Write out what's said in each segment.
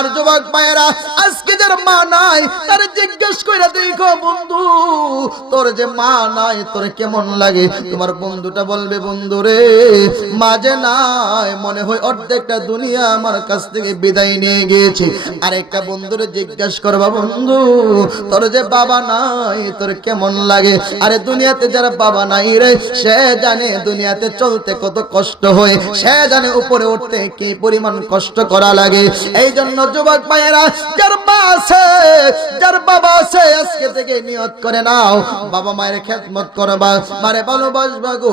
আমার যুবক ভাইয়েরা, আজকে যার মা নাই তার জিজ্ঞেস কইরা দেখো বন্ধু, তোর যে মা নাই তোর কেমন লাগে? তোমার বন্ধুটা বলবে, বন্ধু রে, মা যে নাই মনে হয় অর্ধেকটা দুনিয়া আমার কাছ থেকে বিদায় নিয়ে গিয়েছে। আরেকটা বন্ধুরে জিজ্ঞেস করবা, বন্ধু তোর যে বাবা নাই তোর কেমন লাগে? আরে দুনিয়াতে যারা বাবা নাই রে, সে জানে দুনিয়াতে চলতে কত কষ্ট হয়, সে জানে উপরে উঠতে কি পরিমাণ কষ্ট করা লাগে। এই জন্য যুবক ভাইয়েরা, যার মা আছে যার বাবা আছে, আজকে থেকে নিয়ত করে নাও বাবা মায়ের খেদমত করবা, মারে ভালোবাসবা গো,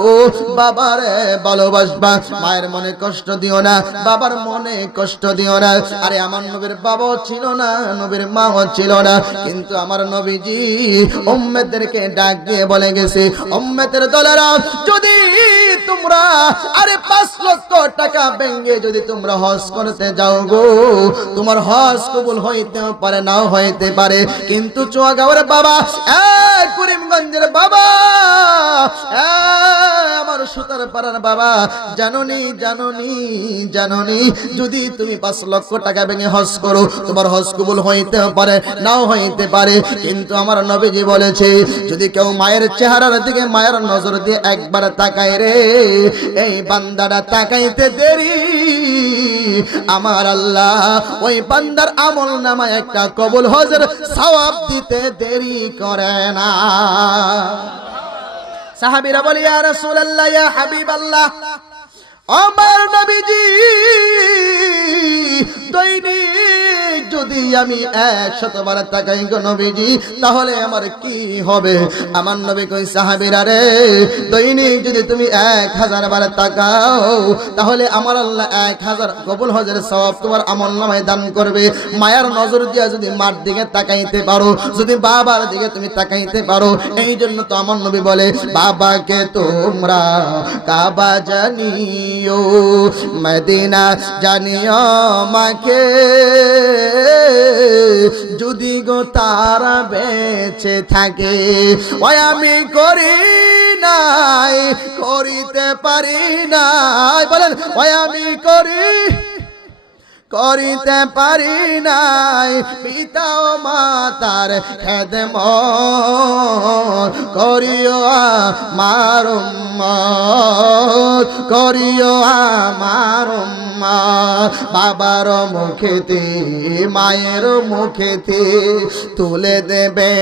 বাবারে ভালোবাসবা, মায়ের মনে কষ্ট দিও না, বাবার মনে কষ্ট দিও না। আরে আমার নবীর বাবাও ছিল না, নবীর মাও ছিল না, কিন্তু আমার নবীজি উম্মতদেরকে ডাক দিয়ে বলে গেছে, উম্মতের দলেরা, যদি তোমরা 5 লক্ষ টাকা ব্যাংকে যদি তোমরা হজ করতে যাও গো, তোমার হজ কবুল হইতেও পারে, নাও হইতে পারে, কিন্তু চুয়াগাঁওয়ের বাবা, করিমগঞ্জের বাবা, আমার সুতার পাড়ার বাবা, জাননি জাননি জাননি, যদি তুমি 5 লক্ষ টাকা ব্যাংকে হজ করো, তোমার হজ কবুল হইতে পারে, নাও হইতে পারে, কিন্তু আমার নবীজি বলেছে, যদি কেউ মায়ের চেহারার দিকে মায়ের নজর দিয়ে একবার তাকায় রে, এই বান্দাটা তাকাইতে দেরি, আমার আল্লাহ ওই বান্দার আমল নামায় একটা কবুল হজের সওয়াব দিতে দেরি করে না। সাহাবীরা বলে, ইয়া রাসূলুল্লাহ, ইয়া হাবিবাল্লাহ, আমার নবীজি দৈনিক যদি আমি 100 বার তাকাই গো নবীজি, তাহলে আমার কি হবে? আমার নবী কই, সাহাবীরা রে, দৈনিক যদি তুমি 1000 বার তাকাও, তাহলে আমার আল্লাহ 1000 কবুল হজের সওয়াব তোমার আমলনামায় দান করবে। মায়ার নজর দিয়া যদি মার দিকে তাকাইতে পারো, যদি বাবার দিকে তুমি তাকাইতে পারো, এই জন্য তো আমার নবী বলে, বাবাকে তোমরা কাবা জানিও, মদিনা জানিও, মাকে যদি গো তারা বেঁচে থাকে, ওই আমি করি নাই, করিতে পারি নাই, বলেন, ওই আমি করিতে পারি নাই, পিতা ও মাতার খেদমত করিও আমার উম্মত, করিও আমার উম্মত। বাবার মুখেতে মায়ের মুখেতে তুলে দেবে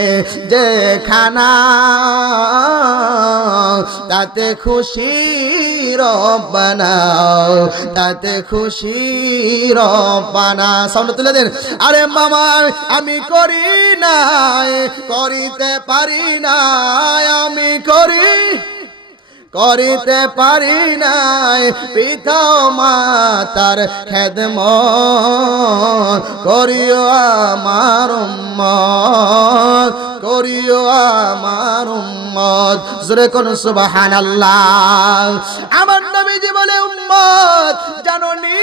যে খানা, তাতে খুশি রব্বানা, তাতে খুশি রব্বানা। সাউন্ড তুলে দেন। আরে মামা, আমি করি নাই, করিতে পারি নাই, আমি করিতে পারি নাই, পিতা ও মাতার খেদমত করিও আমার উম্মত, করিও আমার উম্মত। জোরে কোন সুবহানাল্লাহ। আমার নবীজি বলে, উম্মত জানোনি,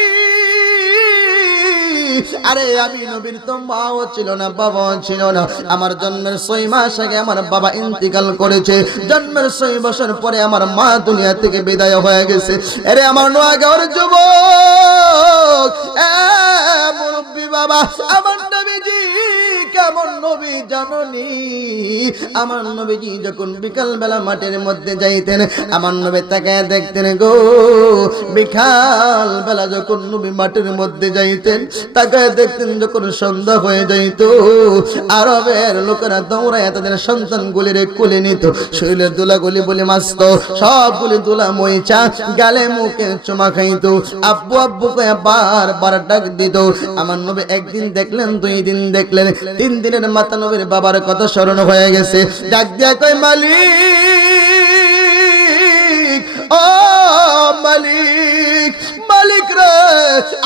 আরে আমি নবীর তো মাও ছিল না, বাবাও ছিল না, আমার জন্মের 6 মাস আগে আমার বাবা ইন্তিকাল করেছে, জন্মের 6 বছর পরে আমার মা দুনিয়া থেকে বিদায় হয়ে গেছে। আরে আমার নোয়াগাঁওর যুবক, মুরব্বি বাবা, আমার নবীজি কেমন নবী জানোনি? আমার নবীজি যখন বিকাল বেলা মাঠের মধ্যে যাইতেন, আমার নবী তাকায় দেখতেন গো, বিকাল বেলা যখন নবী মাঠের মধ্যে যাইতেন, তাকায় দেখতেন যখন সন্ধ্যা হয়ে যাইত, আরবের লোকেরা দৌড়ায় তাদের সন্তানগুলির কোলে নিত, শরীরের দুলাগুলি বলে মাসত, সবগুলি দুলা মইচা গালে মুখে চুমা খাইত, আব্বু আব্বু কয়ে বারবার ডাক দিত। আমার নবী একদিন দেখলেন, 2 দিন দেখলেন, 3 দিনের মাথা নবীর বাবার কথা স্মরণ হয়ে গেছে। ডাক দিয়া কয়, মালিক, ও মালিক, মালিক রে,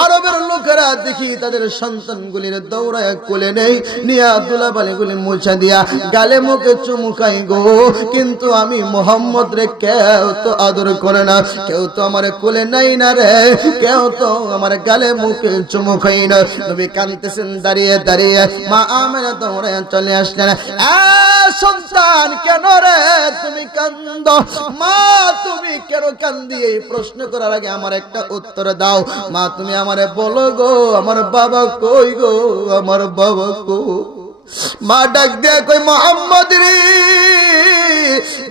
আরবের লোকেরা দেখি তাদের সন্তানগুলির দৌড়ায় কোলে নেই, নিয়া দুলাবালিগুলি মুছা দিয়া গালে মুখে চুমু খাই গো, কিন্তু আমি মোহাম্মদ রে কেউ তো আদর করে না, কেউ তো আমার কোলে নাই না রে, কেউ তো আমার গালে মুখে চুমু খাই না। নবী কাঁদতেছেন দাঁড়িয়ে দাঁড়িয়ে, মা আমেনা দৌড়ায় চলে আসলেন, সন্তান কেন রে তুমি কান্দো? মা তুমি কেন কান্দি? এই প্রশ্ন করার আগে আমার একটা উত্তর দাও। মা তুমি আমারে বলো গো, আমার বাবা কই গো, আমার বাবা কই? মা ডাক দেয়া কই, মোহাম্মদ রে,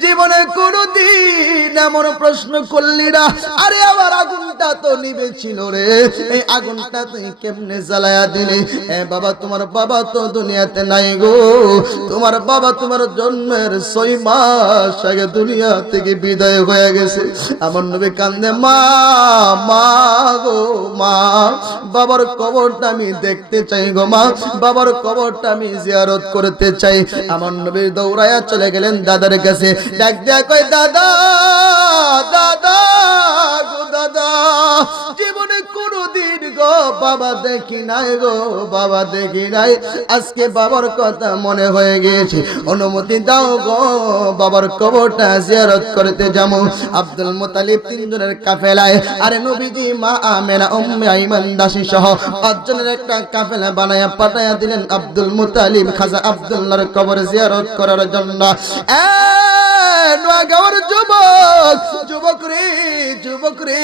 জীবনে কোনদিন এমন প্রশ্ন করলি না? আরে আমার আগুনটা তো নিভে ছিল রে, এই আগুনটা তুই কেমনে জ্বালায়া দিলি? বাবা তোমার বাবা তো দুনিয়াতে নাই গো, তোমার বাবা তোমার জন্মের 6 মাস আগে দুনিয়া থেকে বিদায় হয়ে গেছে। আমার নবী কান্দে, মা মা গো মা, বাবার কবরটা আমি দেখতে চাই গো মা, বাবার কবরটা আমি জিয়ারত করতে চাই। আমার নবী দৌড়ায়া চলে গেলেন দাদার কাছে, ডাক দেয়া কই, দাদা দাদা গো দাদা, জীবনে কোনদিন গো বাবা দেখি নাই গো, বাবা দেখি নাই, আজকে বাবার কথা মনে হয়ে গিয়েছে, অনুমতি দাও গো বাবার কবরটা জিয়ারত করতে যাবো। আব্দুল মুত্তালিব 3 জনের কাফেলায়, আরে নবীজি মা আমেনা উম্মে আইমান দাসী সহ 5 জনের একটা কাফেলা বানায়া পাঠায়া দিলেন আব্দুল মুত্তালিব খাজা আব্দুল্লাহর কবর জিয়ারত করার জন্য। নোয়াগাঁওয়ের যুবক, যুবক রে, যুবক রে,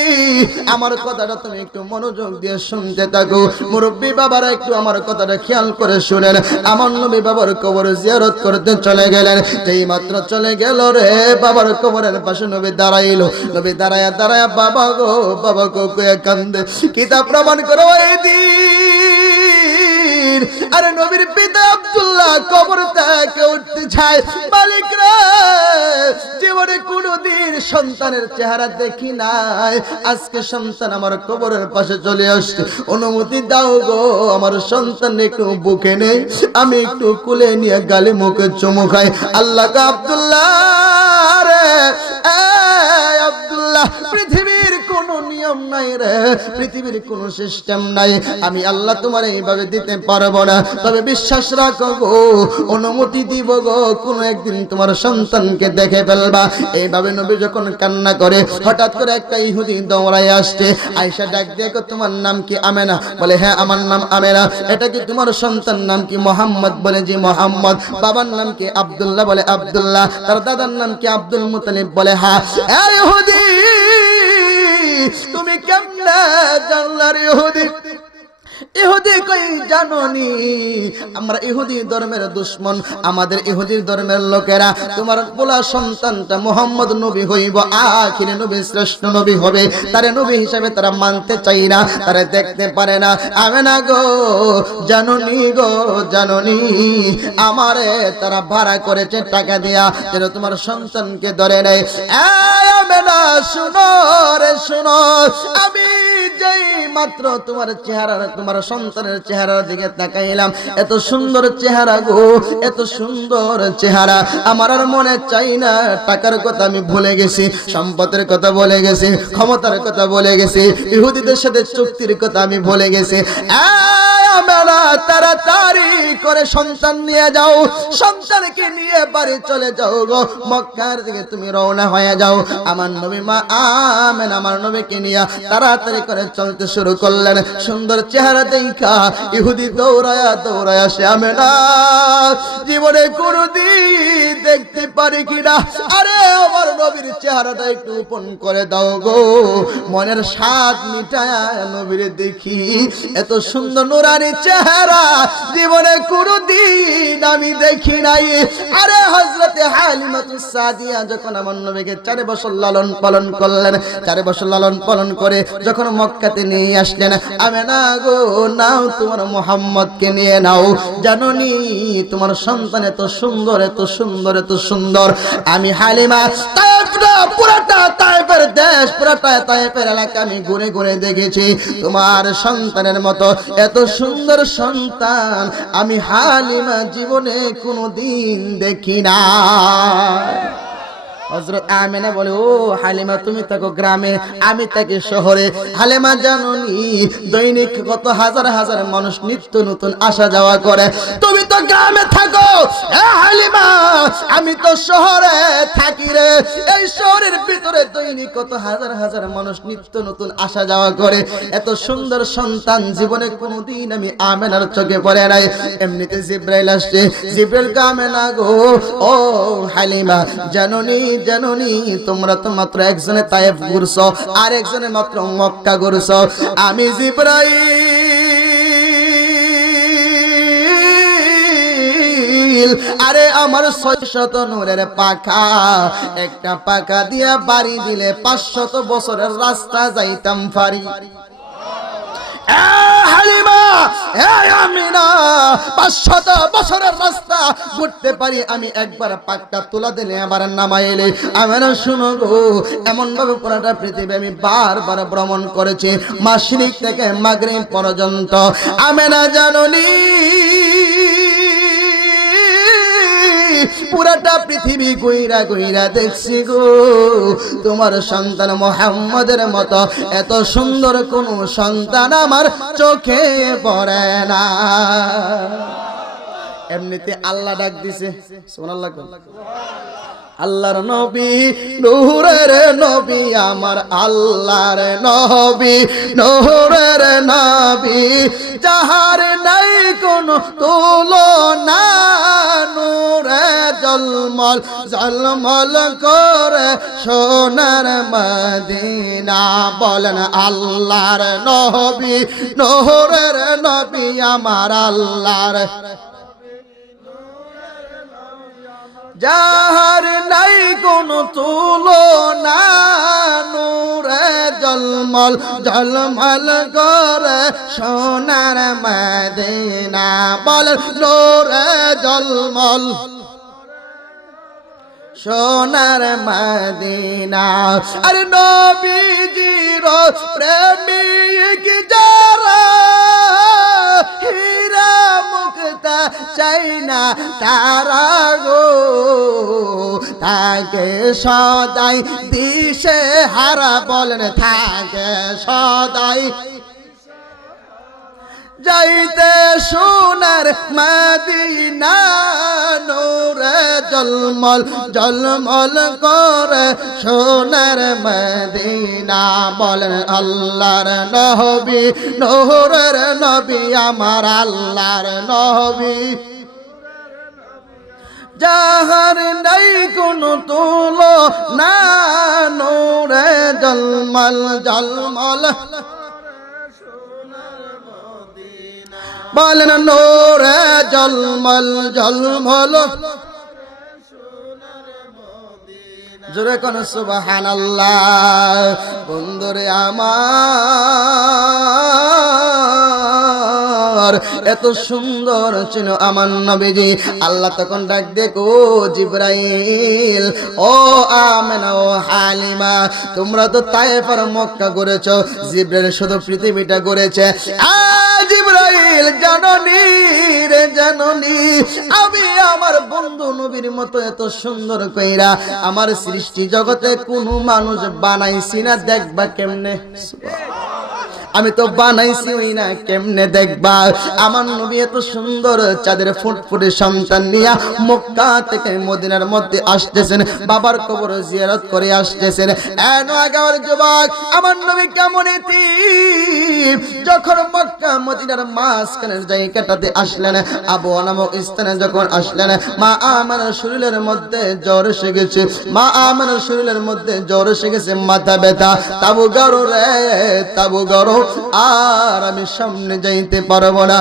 আমার কথাটা তুমি একটু মনোযোগ দিয়ে শুনতে থাকো। মুরব্বী বাবারা একটু আমার কথাটা খেয়াল করে শুনেন। আমার নবী বাবার কবর জিয়ারত করতে চলে গেলেন। যেই মাত্র চলে গেল রে, বাবার কবরের পাশে নবী দাঁড়াইলো। নবী দাঁড়ায়া দাঁড়ায়া বাবা গো, বাবা গো কয়ে কান্দে। কিতাব প্রমাণ করো এই দিন, আরে নবীর পিতা আব্দুল্লাহ কবর থেকে উঠতে চায়। মালিক রে, জীবনে কোনদিন সন্তানের চেহারা দেখি নাই, আজকে সন্তান আমার কবরের পাশে চলে আসছে, অনুমতি দাও গো আমার সন্তান একটু বুকে নেই, আমি একটু কুলে নিয়ে গালে মুখে চুমু খাই। আল্লাহ গো আব্দুল্লাহ রে, আব্দুল্লাহ, পৃথিবীর কোন নিয়ম নাই রে, পৃথিবীর কোন সিস্টেম নাই, আমি আল্লাহ তোমার এইভাবে দিতে পারবো না, তবে বিশ্বাস রাখো গো, অনুমতি দিব গো, কোন একদিন তোমার সন্তানকে দেখে ফেলবা। এইভাবে নবী যখন কান্না করে, হঠাৎ করে একটা ইহুদি দৌড়ায় আসছে। আয়েশা ডাক দিয়ে, তোমার নাম কি? আমেনা। বলে হ্যাঁ আমার নাম আমেনা। এটা কি তোমার সন্তান নাম কি? মোহাম্মদ। বলে জি মোহাম্মদ। বাবার নাম কি? আব্দুল্লাহ। বলে আব্দুল্লাহ। তার দাদার নাম কি? Abdul Muttalib. বলে হ্যাঁ। এই ইহুদি, তুমি কেমনে জানলা রে ইহুদি? ইহুদি কই জানোনি আমরা ইহুদি ধর্মের দুশমন, আমাদের ইহুদি ধর্মের লোকেরা তোমার বলা সন্তানটা মুহাম্মদ নবী হইব, আখিরি নবী, শ্রেষ্ঠ নবী হবে, তারে নবী হিসাবে তারা মানতে চাই না, তারা দেখতে পারে না। আমেনা গো জানোনি গো জানোনি, আমারে তারা ভাড়া করেছে টাকা দিয়া যেন তোমার সন্তানকে ধরে নেয়। আমেনা শুনো রে শুনো, আমি যেই মাত্র তোমার চেহারা, তোমার সন্তানের চেহারার দিকে তাকাইলাম, এত সুন্দর চেহারা গো, এত সুন্দর চেহারা, আমার আর মনে চাই না। টাকার কথা আমি ভুলে গেছি, সম্পদের কথা বলে গেছি, ক্ষমতার কথা বলে গেছি, ইহুদিদের সাথে চুক্তির কথা আমি ভুলে গেছি। আমরা তাড়াতাড়ি করে সন্তান নিয়ে যাও, সন্তানকে নিয়ে বাড়ি চলে যাও গো, মক্কার দিকে তুমি রওনা হয়ে যাও। আমার নবী মা আমেনা আমার নবীকে নিয়ে তাড়াতাড়ি করে চলতে শুরু করলেন। সুন্দর চেহারা দেখা ইহুদি দৌড়ায়া দৌড়ায়া আসে। আমেনা জীবনে কোনদিন দেখতে পারি কিনা, আরে আমার নবীর চেহারাটা একটু ওপেন করে দাও গো, মনের স্বাদ মিটায়া নবীরে দেখি। এত সুন্দর নুরানি চেহারা জীবনে কোনদিন আমি দেখি নাই। আরে হযরতে হালিমাতুস সাদিয়া যখন আমার নবীকে 4 বছর লালন পালন করলেন, 4 বছর লালন পালন করে যখন মক্কাতে নিয়ে আসলেন, আমেনা গো নাও তোমার মুহাম্মদকে নিয়ে নাও, জানোনি তোমার সন্তান এত সুন্দর, এত সুন্দর, এত সুন্দর। আমি হালিমা পুরাটা তায়েফের দেশ, পুরাটা তায়েফের এলাকা আমি ঘুরে ঘুরে দেখেছি, তোমার সন্তানের মতো এত সুন্দর সন্তান আমি হালিমা জীবনে কোনোদিন দেখি না। হযরত আমেনা বলে, ও হালিমা তুমি থাকো গ্রামে, আমি থাকি শহরে। হালিমা জানুনি দৈনিক কত হাজার হাজার মানুষ নিত্য নতুন আসা যাওয়া করে, তুমি তো গ্রামে থাকো। হালিমা আমি তো শহরে থাকি রে, এই শহরের ভিতরে দৈনিক কত হাজার হাজার মানুষ নিত্য নতুন আসা যাওয়া করে, এত সুন্দর সন্তান জীবনে কোনোদিন আমি আমেনার চোখে পড়ে নাই। এমনিতে জিব্রাইল আসছে, জিব্রাইল আমেনা গো, ও হালিমা জানুনি জানুনি তোমরা তো মাত্র একজনে তায়েফ ঘুরছো, আর একজনে মাত্র মক্কা ঘুরছো, আমি জিব্রাইল আরে আমার 600 নূরের পাখা, একটা পাখা দিয়া বাড়ি দিলে 500 বছরের রাস্তা যাইতাম পারি। হালিমা আমিনা 500 বছরের রাস্তা ঘুরতে পারি আমি, একবার পাকটা তোলা দিলে আবার নামাইলে। আমিনা শুনো গো, এমন ভাবে পুরোটা পৃথিবী আমি বারবার ভ্রমণ করেছি, মাশরিক থেকে মাগরিব পর্যন্ত। আমিনা জানুনি পুরাটা পৃথিবী কইরা কইরা দেখছি গো, তোমার সন্তান মুহাম্মদের মতো এত সুন্দর কোন সন্তান আমার চোখে পড়ে না। এমনিতে আল্লাহ ডাক দিছে, সুবহানাল্লাহ। আল্লাহর নবী নূরের নবী আমার আল্লাহর নবী, নূরের নবী যাহার নাই কোনো তুলনা, নূরে জলমল জলমল করে সোনার মদিনা। বলেন আল্লাহর নবী নূরের নবী আমার আল্লাহর, যাহার নাই কোনো তুলনা, নূরে জলমল জলমল করে সোনার মদিনা। বলেন নূরে জলমল সোনার মদিনা। আরে নবীজির প্রেমিক যারা, হীরা মুক্তা চাই না তারা গো, তাকে সদাই দিশে হারা। বলেন থাকে সদাই যাইতে সোনার মদিনা, নূরে জলমল জলমল করে সোনার মদিনা। বলেন আল্লাহর নবী নূরের নবী আমার আল্লাহর নবী, যাহার নাই কোনো তুলনা, নূরে জলমল জলমল। বলেন নূরে জলমল জলমল, জোরে কোন সুবহানাল্লাহ। বন্ধুরে আমার এত সুন্দর ছিল আমার নবীজি। আল্লাহ তখন ডাক দেখো জিব্রাইল, ও আমেনা ও হালিমা তোমরা তো তায়েফ আর মক্কা ঘুরেছো, জিব্রাইল শুধু পৃথিবীটা ঘুরেছে। জিব্রাইল জাননি রে জাননি, আমি আমার বন্ধু নবীর মতো এত সুন্দর কইরা আমার সৃষ্টি জগতে কোনো মানুষ বানাইছি না, দেখবা কেমনে। আমি তো বানাইছি ওই না, কেমনে দেখবা। আমার নবী এত সুন্দর চাঁদের ফুটফুটে সন্তান নিয়া মক্কা থেকে মদিনার মধ্যে আসতেছেন, বাবার কবর জিয়ারত করে আসতেছেন। নয়াগাঁওয়ের যুবক আমার নবী কেমন ইতি, যখন মক্কা মদিনার মাঝখানের জায়গাটাতে আসলেন, আবওয়া নামক স্থানে যখন আসলেন, মা আমার শরীরের মধ্যে জ্বর এসে গেছে, মা আমার শরীরের মধ্যে জ্বর এসে গেছে, মাথা ব্যথা, তাবু গরো রে তাবু গরো, আর আমি সামনে যাইতে পারবো না।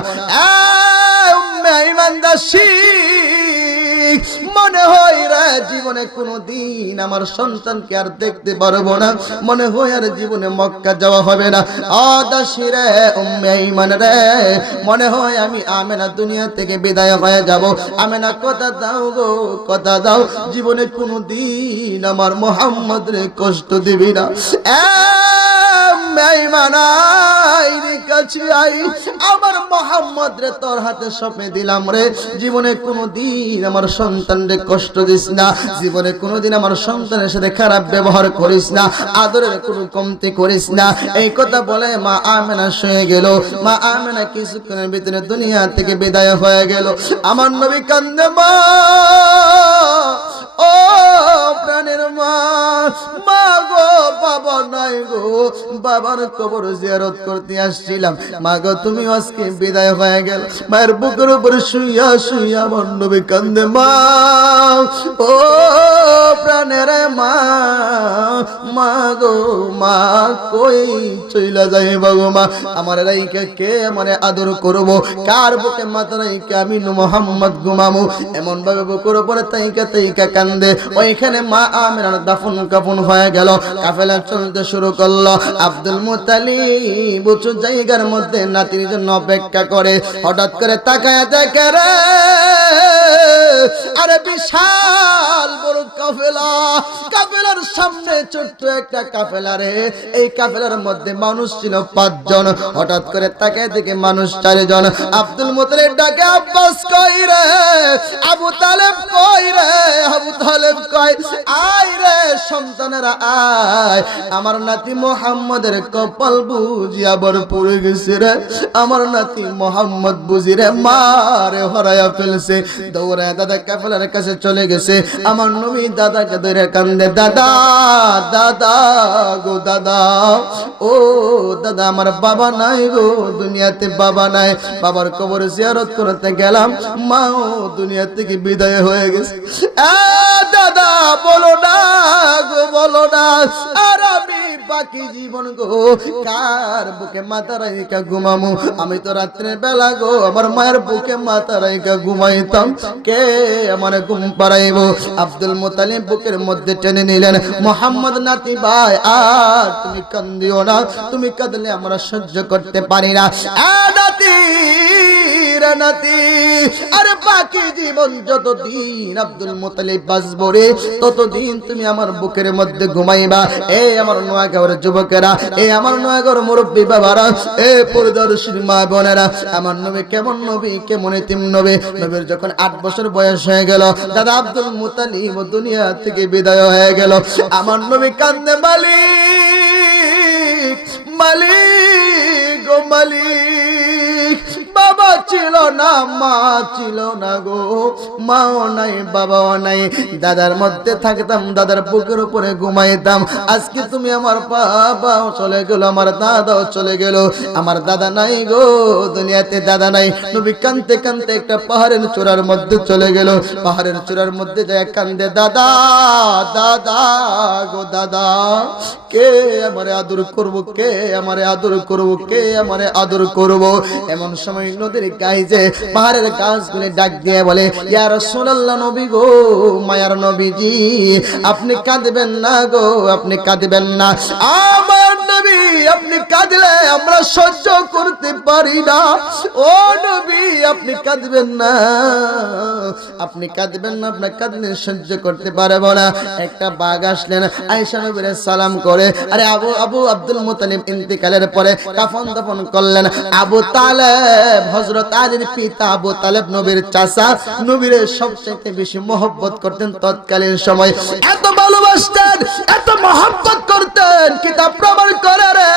মনে হয় রে জীবনে কোনদিন আমার সন্তানকে আর দেখতে পারবো না, মনে হয় আর জীবনে মক্কা যাওয়া হবে না। আদাসী রে উম্মে ঈমান রে, মনে হয় আমি আমেনা দুনিয়া থেকে বিদায় হয়ে যাব। আমেনা কথা দাও গো কথা দাও, জীবনে কোনদিন আমার মুহাম্মদ রে কষ্ট দিবি না। বেঈমানাইরে কাছে আই আমার মোহাম্মদ রে তোর হাতে সঁপে দিলাম রে জীবনে কোনোদিন আমার সন্তানরে কষ্ট দিস না জীবনে কোনোদিন আমার সন্তানের সাথে খারাপ ব্যবহার করিস না আদরের কোনো কমতি করিস না এই কথা বলে মা আমেনা শুয়ে গেল মা আমেনা কিছুক্ষণের ভিতরে দুনিয়া থেকে বিদায় হয়ে গেল আমার নবী কান্দে মা ও প্রাণের মা মা গো বাবা নাই গো বাবার কবর জিয়ারত করতে আসছিলাম মা গো তুমি আজকে বিদায় হয়ে গেল মায়ের বুকের উপর শুইয়া শুইয়া আমার নবী কান্দে মা ও প্রাণের মা মা গো মা কই চইলা যাইবা গো মা আমার রাইকা কে মানে আদর করব কার বুকে মাথা রাইকা আমি মুহাম্মদ ঘুমামু এমন ভাবে বুকের উপরে তাইকা তাইকা কান্দে ওইখানে মা আমেনার দাফন কাফন হয়ে গেল কাফেলা চলতে শুরু করলো আব্দুল মুত্তালিব উঁচু জায়গার মধ্যে নাতির জন্য অপেক্ষা করে হঠাৎ করে তাকায় দেখে রে আরে বিশাল বড় কাফেলা কাফেলার সামনে ছোট্ট একটা কাফেলা রে এই কাফেলার মধ্যে মানুষ ছিল 5 জন হঠাৎ করে তাকায় দেখে মানুষ 4 জন আব্দুল মুত্তালিব ডাকে আব্বাস কই রে আবু তালেব কই রে আবু তালেব কই আয় রে সন্তানেরা আয় আমার নাতি মুহাম্মদের কপাল বুঝিয়া বড় পড়ে গেছে রে আমার নাতি মুহাম্মদ বুঝি রে মারে হরায়া ফেলছে দৌড়ায় দাদা কাফেলার কাছে চলে গেছে আমার নবী দাদাকে ধরে কান্দে দাদা দাদা গো দাদা ও দাদা আমার বাবা নাই গো দুনিয়াতে বাবা নাই বাবার কবর জিয়ারত করতে গেলাম মা ও দুনিয়া থেকে বিদায় হয়ে গেছে দাদা বলো না গো বলো না আর আমি বাকি জীবন গো কার বুকে মাথা রাইকা ঘুমামু আমি তো রাত্রের বেলা গো আমার মায়ের বুকে মাথা রাইকা ঘুমাইতাম কে আমার ঘুম পাড়াইবো আব্দুল মুত্তালিব বুকের মধ্যে টেনে নিলেন মুহাম্মদ নাতি ভাই আর তুমি কান্দিও না তুমি কাঁদলে আমরা সহ্য করতে পারি না নাতি নাতি আরে বাকি জীবন যতদিন আব্দুল মুত্তালিব বাঁচবো রে ততদিন তুমি আমার বুকের মধ্যে ঘুমাইবা এ আমার নোয়াগাঁওয়ের যুবকেরা এ আমার নোয়াগাঁওয়ের মুরব্বী বাবারা এ পর্দারশীল মা বোনেরা আমার নবী কেমন নবী কেমন এতিম নবী নবীর যখন 8 বছর বয়স হয়ে গেল দাদা আব্দুল মুত্তালিব দুনিয়া থেকে বিদায় হয়ে গেল আমার নবী কান্দে মালিক মালিক ও মালিক বাবা ছিল না মা ছিল না গো মাও নাই বাবাও নাই দাদার মধ্যে থাকতাম দাদার বুকের উপরে ঘুমাইতাম আজকে তুমি আমার বাবাও চলে গেল আমার দাদাও চলে গেল আমার দাদা নাই গো দুনিয়াতে দাদা নাই নবী কাঁদতে কাঁদতে একটা পাহাড়ের চূড়ার মধ্যে চলে গেল পাহাড়ের চূড়ার মধ্যে যায় কান্দে দাদা দাদা গো দাদা কে আমারে আদর করব কে আমারে আদর করব কে আমারে আদর করব এমন সময় নদীর গায়ে যে পাহাড়ের গাছগুলো ডাক দিয়ে বলে ইয়া রাসূলুল্লাহ নবী গো মায়ার নবীজি আপনি কাঁদবেন না গো আপনি কাঁদবেন না আমার নবী আপনি কাঁদলে আমরা সহ্য করতে পারি না ও নবী আপনি কাঁদবেন না আপনি কাঁদবেন না আপনার কাঁদলে সহ্য করতে পারবো না একটা বাঘ আসলেন আয়েশা নবীর সালাম করে আরে আবু আব্দুল মুত্তালিব ইন্তেকালের পরে কাফন দাফন করলেন আবু তালেব হযরত আলীর পিতা আবু তালেব নবীর চাচা নবীর সবচেয়ে বেশি মহব্বত করতেন তৎকালীন সময় এত ভালোবাসতেন এত মহব্বত করতেন কিতাব প্রমাণ করে রে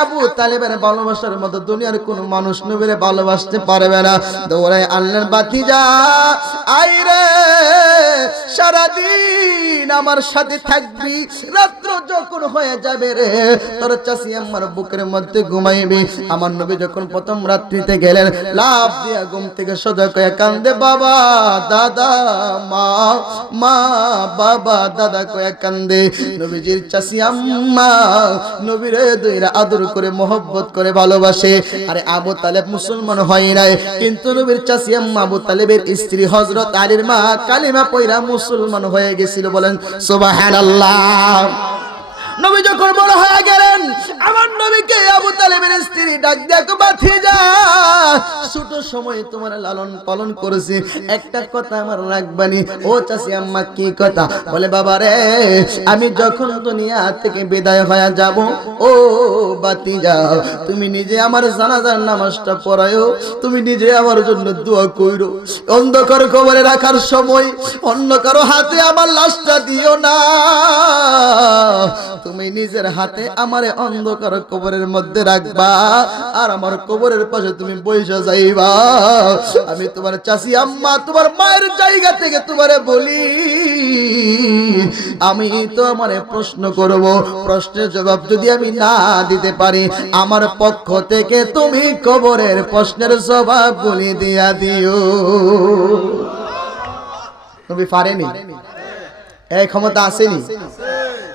আবু তালেবের ভালোবাসার মতো দুনিয়ার কোন মানুষ নবীরে ভালোবাসতে পারবে না দৌড়ায় আনলেন ভাতিজা আইরে সারাদিন আমার সাথে থাকবি রাত্র যখন হয়ে যাবে রে তোর চাচি আমার বুকের মধ্যে ঘুমাইবি আমার নবী যখন প্রথম রাত্রিতে গেলেন লাফ দিয়া ঘুম থেকে সোজা কয়ে কান্দে বাবা দাদা মা মা বাবা দাদা কয়ে কান্দে নবীজির চাচি আম্মা নবীরে দুইরা আদর করে মহব্বত করে ভালোবাসে আরে আবু তালেব মুসলমান হয় নাই কিন্তু নবীর চাচি আম্মা আবু তালেবের স্ত্রী হযরত আলীর মা কালিমা পয়রা মুসলমান হয়ে গেছিল বলেন সুবহানাল্লাহ নবী যখন বড় হয়ে গেলেন আমার নবীকে আবু তালেবের স্ত্রী ডাক দেখো ভাতিজা ছোট সময় তোমার লালন পালন করেছি একটা কথা আমার রাখবানি ও চাচি আম্মা কি কথা বলে বাবা রে আমি যখন দুনিয়া থেকে বিদায় হয়ে যাব ও ভাতিজা তুমি নিজে আমার জানাজার নামাজটা পড়ায়ো তুমি নিজে আমার জন্য দোয়া কইরো অন্ধকার কবরে রাখার সময় অন্য কারো হাতে আমার লাশটা দিও না তুমি নিজের হাতে আমারে অন্ধকার কবরের মধ্যে রাখবা আর আমার কবরের পাশে তুমি বইসা যাইবা আমি তোমার চাচি আম্মা তোমার মায়ের জায়গা থেকে তোমারে বলি আমি তো আমারে প্রশ্ন করব প্রশ্নের জবাব যদি আমি না দিতে পারি আমার পক্ষ থেকে তুমি কবরের প্রশ্নের জবাব বলে দিয়া দিও নবী পারেনি এই ক্ষমতা আসেনি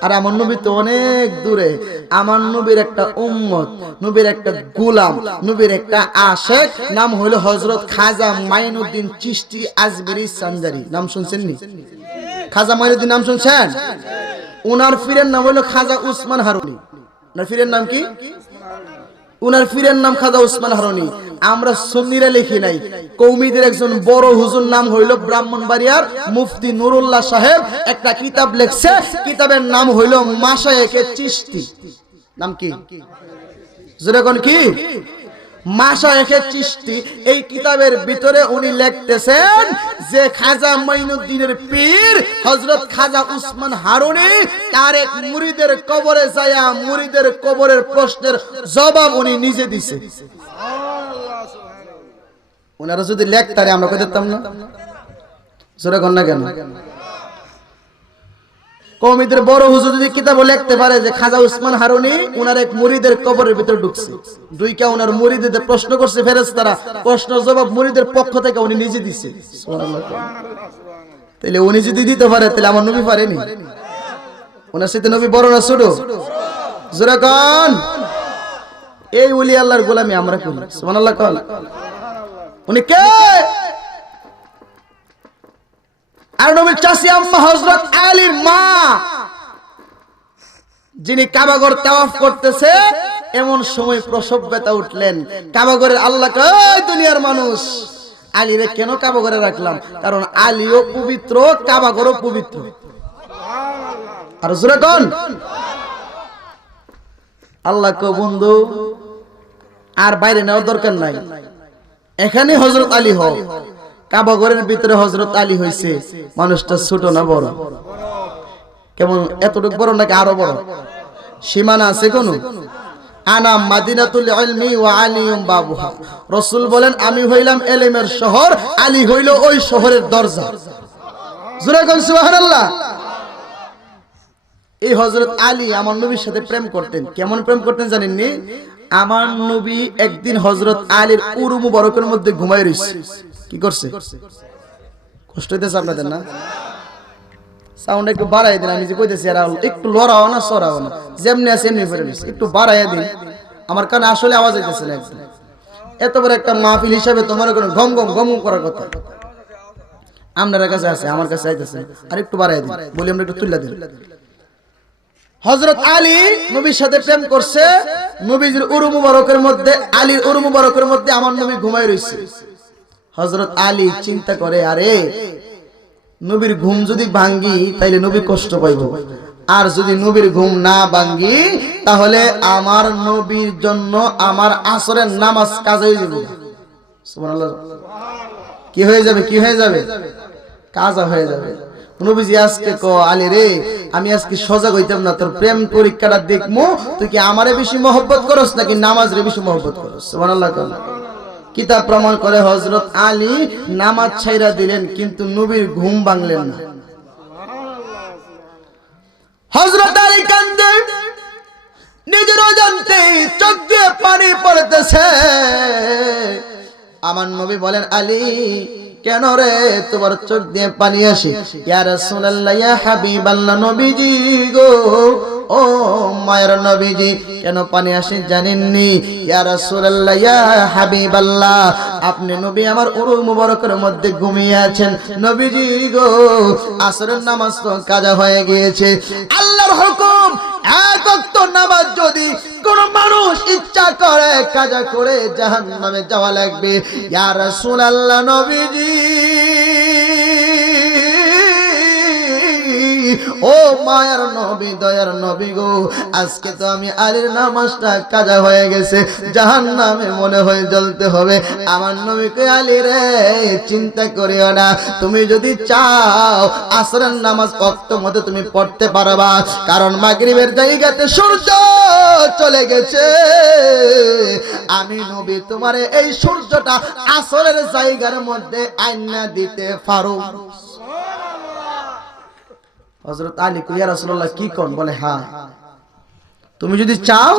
আর আমার নবী তো অনেক দূরে আমার নবীর একটা উম্মত নবীর একটা গোলাম নবীর একটা আশেক নাম হলো হযরত খাজা মাইনুদ্দিন চিশতি আজমেরি সানজারি নাম শুনছেন নি খাজা মাইনুদ্দিন নাম শুনছেন ওনার পীরের নাম হলো খাজা উসমান হারুনি ওনার পীরের নাম কি উনার পীরের নাম খাজা উসমান হারুনি আমরা সুন্নিরা লিখি নাই কওমিদের একজন বড় হুজুর নাম হইল ব্রাহ্মণবাড়িয়ার মুফতি নুরুল্লাহ সাহেব একটা কিতাব লিখছে কিতাবের নাম হইল মাশায়েখে চিশতি নাম কি জোরে কোন কি মাশায়েখে চিশতি এই কিতাবের ভিতরে উনি লিখতেছেন যে খাজা মাইনুদ্দিনের পীর হযরত খাজা উসমান হারুনি তার এক মুরিদের কবরে যায়া মুরিদের কবরের প্রশ্নের জবাব উনি নিজে দিছে ওনারা যদি লেখতারে আমরা কই দিতাম না জোরে কোন না কেন কওমিদের বড় হুজুর যদি কিতাব লিখতে পারে যে খাজা উসমান হারুনি ওনার এক মুরিদের কবরের ভিতর ঢুকছে দুইটা ওনার মুরিদদের প্রশ্ন করছে ফেরেশতারা প্রশ্নের জবাব মুরিদের পক্ষ থেকে উনি নিজে দিছে সুবহানাল্লাহ তাহলে উনি যদি দিতে পারে তাহলে আমার নবী পারেনি ওনার সাথে নবী বড় না ছোট জোরে কোন এই ওলি আল্লাহর গোলামি আমরা করি সুবহানাল্লাহ কোন উনি কে আর নবীর চাচি আম্মা হযরত আলীর মা যিনি কাবাগর তাওয়াফ করতেছে এমন সময় প্রসব ব্যথা উঠলেন কাবাগরের আল্লাহ কয় দুনিয়ার মানুষ আলীরে কেন কাবাগরে রাখলাম কারণ আলীও পবিত্র কাবাগরও পবিত্র আর জোরে কোন আল্লাহ কো বন্ধু আর বাইরে নেওয়ার দরকার নাই এখানে হযরত আলী হও কাবাগরের ভিতরে হযরত আলী হইছে মানুষটা ছোট না বড় কেমন এতটুকু বড় নাকি আরো বড় সীমানা আছে কোন আনা মাদিনাতুল ইলমি ওয়া আলিয়ুম বাবুহা রাসূল বলেন আমি হইলাম ইলমের শহর আলী হইল ওই শহরের দরজা জোরে কোন সুবহানাল্লাহ এই হযরত আলী আমার নবীর সাথে প্রেম করতেন কেমন প্রেম করতেন জানেন নি আমার নবী একদিন হযরত আলীর উরু মুবারকের মধ্যে ঘুমায় রইছে কি করছে কষ্ট হইতেছে আপনাদের না সাউন্ড একটু বাড়াই দেন আমি যে কইতেছি আর একটু লড়াও না সরাও না যেমনি আছে এমনি করে নিস একটু বাড়াইয়া দিন আমার কানে আসলে আওয়াজ হইতেছে না একদম এত বড় একটা মাহফিল হিসাবে তোমার কোনো গম গম গম করার কথা আপনার কাছে আছে আমার কাছে আইতেছে আর একটু বাড়াই দিন বলি আমরা একটু তুইলা দিন হযরত আলী নবীর সাথে প্রেম করছে নবীর উরু মুবারকের মধ্যে আলীর উরু মুবারকের মধ্যে আমার নবী ঘুমায় রইছে হযরত আলী চিন্তা করে আরে নবীর ঘুম যদি ভাঙ্গি তাইলে নবী কষ্ট পাইবো আর যদি নবীর ঘুম না ভাঙ্গি তাহলে আমার নবীর জন্য আমার আসরের নামাজ কাজা হয়ে যাবে সুবহানাল্লাহ কি হয়ে যাবে কি হয়ে যাবে কাজা হয়ে যাবে নবীজি আজকে ক আলী রে আমি আজকে সজাগ হইতাম না তোর প্রেম পরীক্ষাটা দেখমু তুই কি আমারে বেশি মহব্বত করস নাকি নামাজরে বেশি মহব্বত করস সুবহানাল্লাহ কিতাব প্রমাণ করে হযরত আলী নামাজ ছাইরা দিলেন কিন্তু নবীর ঘুম ভাঙলেন না হযরত আলী কান্দে নিজের অজান্তে চোখ দিয়ে পানি পড়তেছে আমার নবী বলেন আলী কেন রে তোমার চোখ দিয়ে পানি আসে ইয়া রাসূলুল্লাহ ইয়া হাবিবাল্লাহ নবীজি গো ও মায়ের নবীজি কেন পানি আসে জানেননি ইয়া রাসূলুল্লাহ ইয়া হাবিবাল্লাহ আপনি নবী আমার উরু মুবারকের মধ্যে ঘুমিয়ে আছেন নবীজি গো আসরের নামাজ তো কাজা হয়ে গিয়েছে আল্লাহর হুকুম এক ওয়াক্ত নামাজ যদি কোন মানুষ ইচ্ছা করে কাজা করে জাহান্নামে যাওয়া লাগবে। ইয়া রাসূলুল্লাহ নবীজি, ও মায়ার নবী, দয়ার নবী গো, আজকে তো আমি আলীর নামাজটা কাজা হয়ে গেছে, জাহান্নামে মনে হয় জ্বলতে হবে। আমার নবীকে, আলী রে চিন্তা করিও না, তুমি যদি চাও আসরের নামাজ ওয়াক্ত মতো তুমি পড়তে পারবা, কারণ মাগরিবের জায়গাতে সূর্য চলে গেছে। আমি নবী তোমারে এই সূর্যটা আসরের জায়গার মধ্যে আইনা দিতে পারো। হযরত আলী কই, ইয়া রাসূলুল্লাহ কি কোন? বলে হ্যাঁ, তুমি যদি চাও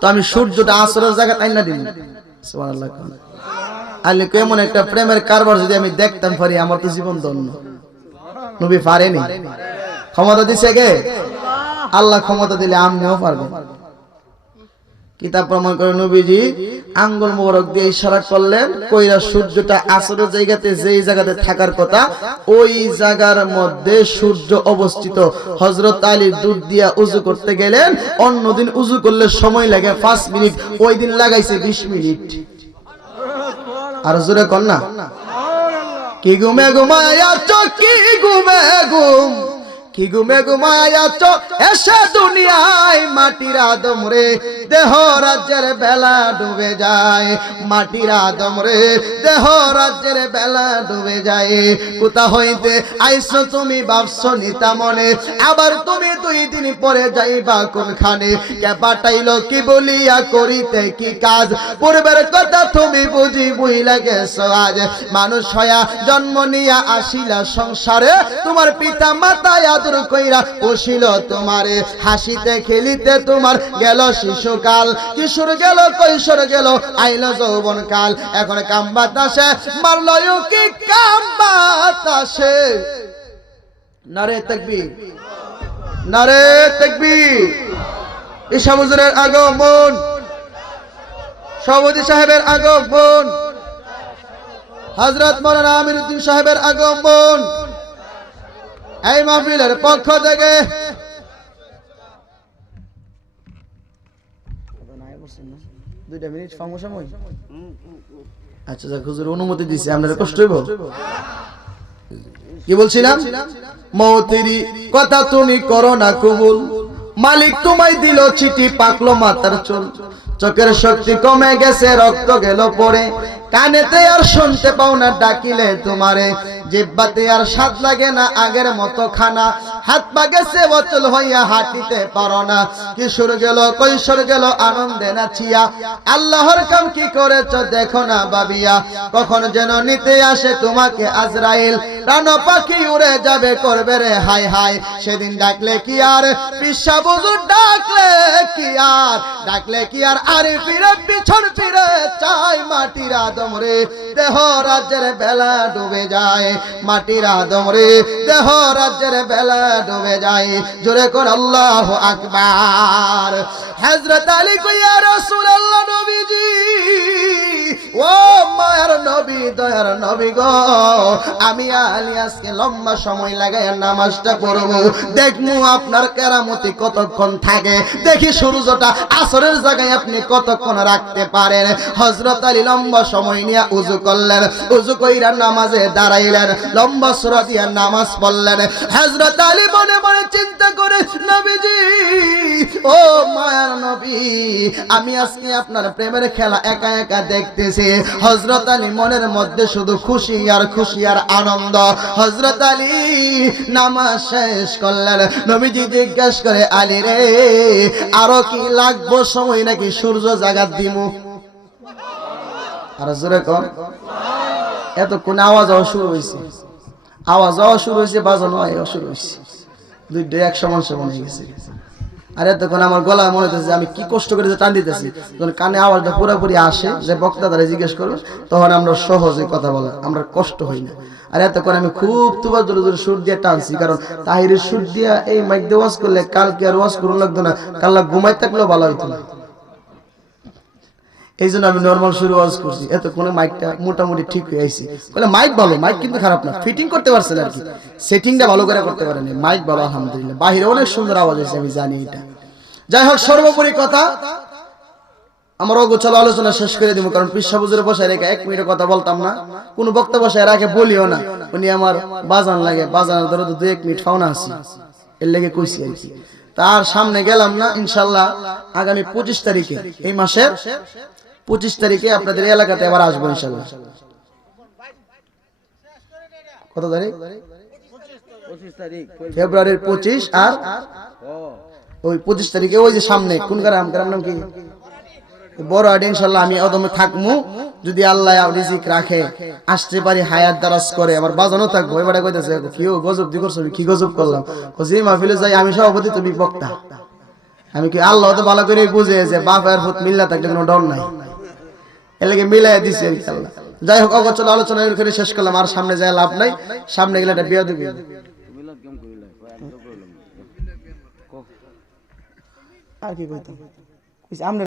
তো আমি সূর্যটা আসরের জায়গায় আইনা দিই। সুবহানাল্লাহ। আলী কই, এমন একটা প্রেমের কারবার যদি আমি দেখতাম পারি, আমার তো জীবন ধন্য। নবী পারেনি, ক্ষমতা দিছে কে? আল্লাহ ক্ষমতা দিলে আমরাও পারবো। কিতাব প্রমাণ করে নবীজি আঙ্গুল মোবারক দিয়ে ইশারা করলেন, কইরা সূর্যটা আসরের জায়গাতে যেই জায়গাতে থাকার কথা ওই জায়গার মধ্যে সূর্য অবস্থিত। হযরত আলী দুধ দিয়া উযু করতে গেলেন, অন্যদিন উযু করলে সময় লাগে 5 মিনিট, ওই দিন লাগাইছে 20 মিনিট। আর জোরে কর না, কি ঘুমে ঘুমায়াছ, কি ঘুমে ঘুম, কি ঘুমে ঘুমায়াছ এসে দুনিয়ায়, মাটির আদম রে দেহ রাজ্যের বেলা ডুবে যায়, মাটির আদম রে দেহ রাজ্যের বেলা ডুবে যায়। কোথা হইতে আইছো তুমি ভাবছো নিতা মনে, আবার তুমি 2 দিন পরে যাইবা কোনখানে, কে পাঠাইলো কি বলিয়া করিতে কি কাজ, পূর্বের কথা তুমি বুঝি বুইলা গেছো আজ, মানুষ হইয়া জন্ম নিয়া আসিলা সংসারে, তোমার পিতা মাতা আদর কইরা পোষিল তোমারে, হাসিতে খেলিতে তোমার গেল শিশুকাল, কিশোর গেল কৈশোর গেল আইল যৌবন কাল, এখন কাম বাতাসে মারলয়ু কি কাম বাতাসে। নারে তাকবীর, নারে তাকবীর। ঈশা হুজুরের আগমন, সভাপতি সাহেবের আগমন, হযরত মাওলানা আমিরউদ্দিন সাহেবের আগমন, এই মাহফিলের পক্ষ থেকে আচ্ছা হুজুর অনুমতি দিছে, আপনারা কষ্ট হইব। কি বলছিলাম? মৌতেরি কথা তুমি করো না কবুল, মালিক তোমায় দিল চিঠি পাকলো মাথার চুল, চোখের শক্তি কমে গেছে রক্ত গেল পড়ে, কানেতে আর শুনতে পাও না ডাকিলে তোমারে, জিহ্বাতে আর স্বাদ লাগে না আগের মতো খানা, হাত পা গেছে অচল হইয়া হাঁটিতে পারো না, কিশোর গেল কৈশোর গেল আনন্দে নাচিয়া, আল্লাহর কাম কি করেছ দেখো না ভাবিয়া, কখন যেন নিতে আসে তোমাকে আজরাইল, প্রাণ পাখি উড়ে যাবে করবে রে হাই হাই, সেদিন ডাকলে কি আর পিসা বুজুর, ডাকলে কি আর, ডাকলে কি আর আরে ফিরে পিছন ফিরে চাই, মাটির আদম রে দেহ রাজ্যের বেলা ডুবে যায়, মাটির আদম রে দেহ রাজ্যের বেলা ডুবে যায়। জোরে কর আল্লাহু আকবার। হযরত আলী কই, ইয়া রাসূলুল্লাহ নবীজি, ও মায়ার নবী, দয়ার নবী গো, আমি আলী আজকে লম্বা সময় লাগায় নামাজটা পড়ব, দেখমু আপনার কেরামতি কতক্ষণ থাকে, দেখি সূর্যটা আসরের জায়গায় আপনি কতক্ষণ রাখতে পারেন। হযরত আলী লম্বা সময় নিয়ে উযু করলেন, উযু কইরা নামাজে দাঁড়াইলেন, লম্বা সূরা দিয়া নামাজ পড়লেন। হযরত আলী মনে মনে চিন্তা করে, নবীজি, ও মায়ার নবী, আমি আজকে আপনার প্রেমের খেলা একা একা দেখতেছি। হযরত আলী মনের মধ্যে শুধু খুশি আর খুশি আর আনন্দ। হযরত আলী নামাজ শেষ করলেন, নবীজি জিজ্ঞেস করে, আলী রে আরো কি লাগবো সময় নাকি সূর্য জাগাত দিমু? আর জোরে কর। এতক্ষণ আওয়াজ শুরু হয়েছে, আওয়াজ শুরু হয়েছে, বাজানো শুরু হয়েছে, দুইটাই এক সমান সমান হয়ে গেছে। আর এতক্ষণ আমার গলা মনে হচ্ছে আমি কি কষ্ট করে টান দিতেছি, যখন কানে আওয়াজটা পুরোপুরি আসে, যে বক্তা দ্বারা জিজ্ঞেস করবে, তখন আমরা সহজে কথা বলা, আমরা কষ্ট হই না। আর এতক্ষণ আমি খুব তুবা জোরে জোরে সুর দিয়ে টানছি, কারণ তাহিরের সুর দিয়া এই মাইক দিয়ে ওয়াজ করলে কালকে আর ওয়াজ করুন লাগতো না, কাল্লা ঘুমাই থাকলেও ভালো হইতো না। এই জন্য আমি নর্মাল সুরে ওয়াজ করছি। এতক্ষণে মাইকটা মোটামুটি ঠিক হয়ে আইছি, বলে মাইক ভালো, মাইক কিন্তু খারাপ না, ফিটিং করতে পারছেন আর কি, সেটিংটা ভালো করে করতে পারেনি, মাইক ভালো আলহামদুলিল্লাহ। বাহিরে অনেক সুন্দর আওয়াজ হয়েছে, আমি জানি এটা। যাই হোক, সর্বোপরি কথা আমার অগোছালো আলোচনা শেষ করে দিব, কারণ পিসা হুজুরে বসায় রেখে 1 মিনিট কথা বলতাম না, কোন বক্তা বসায় রাখে বলিও না, উনি আমার বাজান লাগে, বাজানের ধরো 2-1 মিনিট ফাউনা আছে, এর লেগে কইছি আর কি। তার সামনে গেলাম না, ইনশাআল্লাহ আগামী 25 তারিখে, এই মাসের 25 তারিখে আপনাদের এলাকাতে আবার আসবো ইনশাআল্লাহ। কত তারিখ? 25 তারিখ, ফেব্রুয়ারির 25, আর ওই 25 তারিখে ওই যে সামনে কোন গ্রাম নাম কি, বড় আডি, ইনশাআল্লাহ আমি ওদমে থাকমু, যদি আল্লাহ রিজিক রাখে আসতে পারি, হায়াত দারাজ করে, আমার বাজানো থাকবো। এবারে কইতাছে কি ও গজব দি করছ, কি গজব করলাম, ও যে মাহফিলে যাই আমি সভাপতি, তুমি বক্তা, আমি কি আল্লাহ তো ভালো করে বুঝে যে বাপ আর পুত মিল্লা থাকলে কোনো ডর নাই, এর লাগে মিলাই দিছি ইনশাআল্লাহ। যাই হোক, অগোছালো আলোচনা এখানে শেষ করলাম, আর সামনে যায় লাভ নাই, সামনে গেলে একটা বিয়া দিবি আর কি কইতাম।